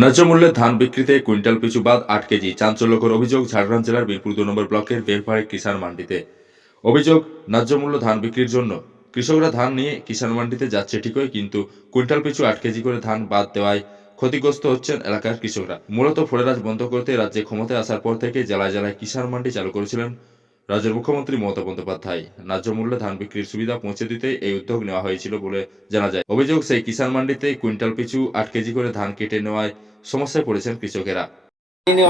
ন্যায্য মূল্যে ধান বিক্রিতে কুইন্টাল পিছু বাদ ৮ কেজি। চাঞ্চল্যকর অভিযোগ ঝাড়গ্রাম জেলার বীরপুর ২ নম্বর ব্লকের বেলপাড়ে কিষাণ মান্ডিতে। অভিযোগ, ন্যায্য মূল্য ধান বিক্রির জন্য কৃষকরা ধান নিয়ে কিষাণ মান্ডিতে যাচ্ছে ঠিকই, কিন্তু কুইন্টাল পিছু ৮ কেজি করে ধান বাদ দেওয়ায় ক্ষতিগ্রস্ত হচ্ছেন এলাকার কৃষকরা। মূলত ফোড়েরাজ বন্ধ করতে রাজ্যে ক্ষমতায় আসার পর থেকে জেলায় জেলায় কিষাণ মান্ডি চালু করেছিলেন রাজ্যের মুখ্যমন্ত্রী মমতা বন্দ্যোপাধ্যায়। ন্যায্য মূল্যে ধান বিক্রির সুবিধা পৌঁছে দিতে এই উদ্যোগ নেওয়া হয়েছিল বলে জানা যায়। অভিযোগ, সেই কিষাণ মান্ডিতে কুইন্টাল পিছু ৮ কেজি করে ধান কেটে নেওয়ায় সমস্যায় পড়েছেন কৃষকেরা।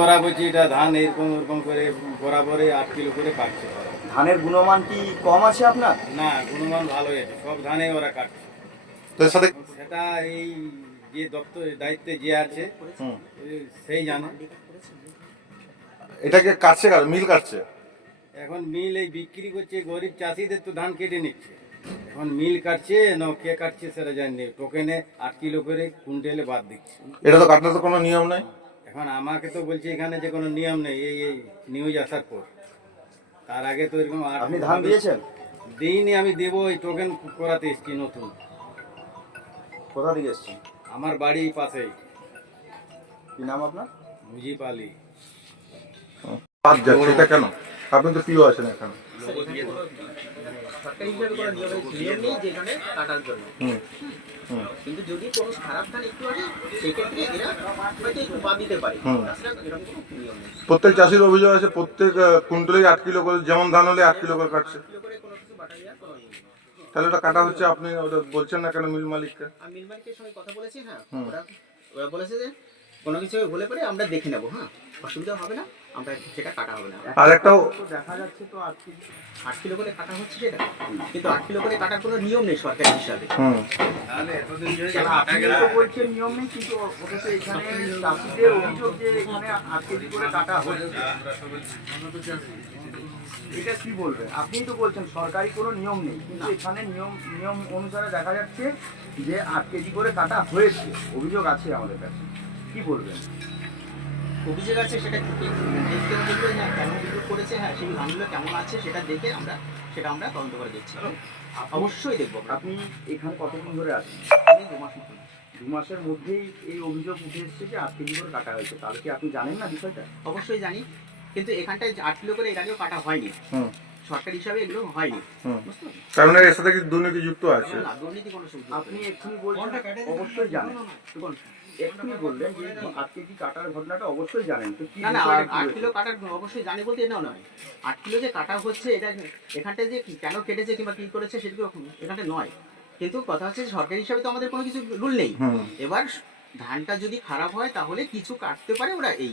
ওরা বলছে এটা ধান এরকম এরকম করে বরাবরই 8 কিলো করে কাটছে। ধানের গুণমান কি কম আছে আপনার? না, গুণমান ভালোই আছে, সব ধানে ওরা কাটছে। তো এর সাথে সেটা এই যে দপ্তর দায়িত্বে যে আছে সেই জানে। এটাকে কাটছে কার? মিল কাটছে। এখন মিল এই বিক্রি করছে, গরিব চাষিদের তো ধান কেটে নিচ্ছে। এখন মিল কাটছে না কে কাটছে সেটা জানি। টোকেনে 8 কিলো করে কুইন্টালে বাদ দিচ্ছে। এটা তো কাটলে তো কোনো নিয়ম নাই। এখন আমাকে তো বলছে এখানে যে কোনো নিয়ম নেই, এই নিউজ আসার পর। তার আগে তো এরকম আপনি ধান দিয়েছেন? দিইনি, আমি দেবো। এই টোকেন করাতে এসছি নতুন। কোথা থেকে এসেছেন? আমার বাড়ি পাশেই। কি নাম আপনার? মুজিপালি। বাদ যাচ্ছে এটা কেন? আপনি তো পিও আছেন এখানে। সরকারি হিসাবে কোনো নিয়ম নেই যেখানে কাটার জন্য। কিন্তু যদি কোনো খারাপ ধান একটু আসে সেক্ষেত্রে এরা হয়তো একটু বাদ দিতে পারে। তাছাড়া এরকম কোনো নিয়ম নেই। প্রত্যেক চাষির অভিযোগ আছে প্রত্যেক কুইন্টালে 8 কিলো করে, যেমন ধান হলে 8 কিলো করে কাটছে। কিলো করে কোনো কিছু বাটা দেওয়ার কোনো নিয়ম নেই। তাহলে ওটা কাটা হচ্ছে, আপনি ওটা বলছেন না কেন মিল মালিককে? আমি মিল মালিকের সঙ্গে কথা বলেছি, হ্যাঁ। ওরা বলেছে যে কোনো কিছু হলে পরে আমরা দেখে নেবো, হ্যাঁ, অসুবিধা হবে না, আমরা সেটা কাটা হবে না। আর একটাও দেখা যাচ্ছে তো 8 কিলো করে কাটা হচ্ছে সেটা, কিন্তু 8 কিলো করে কাটার কোনো নিয়ম নেই সরকারি হিসাবে। বলছেন নিয়ম নেই, কিন্তু অথচ এখানে চাষিদের অভিযোগ যে এখানে 8 কেজি করে কাটা হচ্ছে। এটা কি বলবেন? আপনিই তো বলছেন সরকারি কোনো নিয়ম নেই, কিন্তু এখানে নিয়ম অনুসারে দেখা যাচ্ছে যে 8 কেজি করে কাটা হয়েছে। অভিযোগ আছে আমাদের কাছে, কি বলবেন? অভিযোগ আছে, সেটা দেখতে হবে, হ্যাঁ, কেমন অভিযোগ করেছে, হ্যাঁ, সেই ধানগুলো কেমন আছে সেটা দেখে আমরা তদন্ত করে দেখছি। অবশ্যই দেখবো। আপনি এখানে কতদিন ধরে আছেন? আমি 2 মাস মতো। 2 মাসের মধ্যেই এই অভিযোগ উঠে এসেছে যে 8 কেজি করে কাটা হয়েছে। তাহলে কি আপনি জানেন না বিষয়টা? অবশ্যই জানি, কিন্তু এখানটায় 8 কিলো করে এর আগেও কাটা হয়নি। সরকারি হিসাবে এগুলো হয়নি, বুঝতে পারছেন? কারণ এর সাথে কি দুর্নীতি যুক্ত আছে? না, দুর্নীতি কোনো সুযোগ আপনি এক্ষুনি বলছেন অবশ্যই জানেন। এক্ষুনি বললেন যে 8 কেজি কাটার ঘটনাটা অবশ্যই জানেন। তো কি না, 8 বিষয়টা কিলো কাটার অবশ্যই জানি বলতে এটা নয়। 8 কিলো যে কাটা হচ্ছে এটা এখানটায় যে কেন কেটেছে কিংবা কি করেছে সেটা এখানটা নয়। কিন্তু কথা হচ্ছে সরকারি হিসাবে তো আমাদের কোনো কিছু রুল নেই। এবার ধানটা যদি খারাপ হয় তাহলে কিছু কাটতে পারে ওরা, এই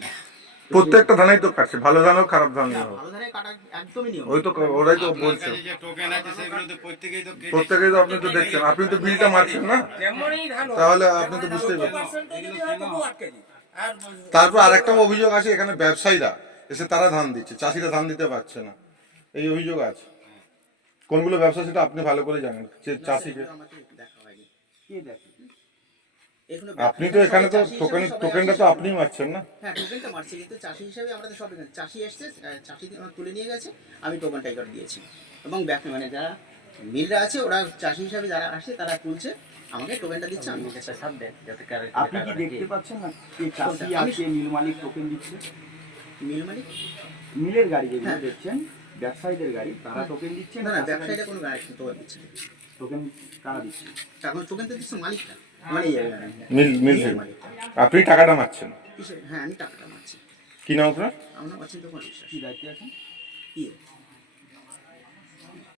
প্রত্যেকটা ধানেই তো কাটছে, ভালো ধান হোক খারাপ ধান হোক। ভালো ধানে কাটা একদমই নিয়ম। ওই তো ওরাই তো বলছে। যে টোকেন আছে সেগুলো তো প্রত্যেকেই তো প্রত্যেকেই তো আপনি তো দেখছেন, আপনি তো বিলটা মারছেন না, তাহলে আপনি তো বুঝতেই পারছেন। তারপর আরেকটা অভিযোগ আছে, এখানে ব্যবসায়ীরা এসে তারা ধান দিচ্ছে, চাষিরা ধান দিতে পারছে না, এই অভিযোগ আছে। কোনগুলো ব্যবসা সেটা আপনি ভালো করে জানেন, যে চাষিকে দেখা হয়নি। কি দেখেন? আপনি তো এখানে তো টোকেনটা তো আপনিই মারছেন না। হ্যাঁ, টোকেনটা মারছি, কিন্তু চাষি হিসাবে আমরা তো সব চাষি এসছে, চাষি তুলে নিয়ে গেছে, আমি টোকেনটা করে দিয়েছি। এবং মানে যারা মিলরা আছে ওরা চাষি হিসাবে যারা আসে তারা তুলছে, আমাকে টোকেনটা দিচ্ছে, আমি একটা সাপ দেন যাতে আপনি কি দেখতে পাচ্ছেন না যে চাষি আসছে, মিল মালিক টোকেন দিচ্ছে? মিল মালিক মিলের গাড়ি যেগুলো দেখছেন, ব্যবসায়ীদের গাড়ি, তারা টোকেন দিচ্ছে না, ব্যবসায়ীরা কোনো গাড়ি টোকেন দিচ্ছে না। টোকেন কারা দিচ্ছে? এখন টোকেন তো দিচ্ছে মালিকটা, মানে মিল আপনি টাকাটা মারছেন। হ্যাঁ, আমি টাকাটা মারছি। কি নাম আপনার? আমরা অচিন্ত কোনো বিশ্বাস। কি দায়িত্বে আছেন? কি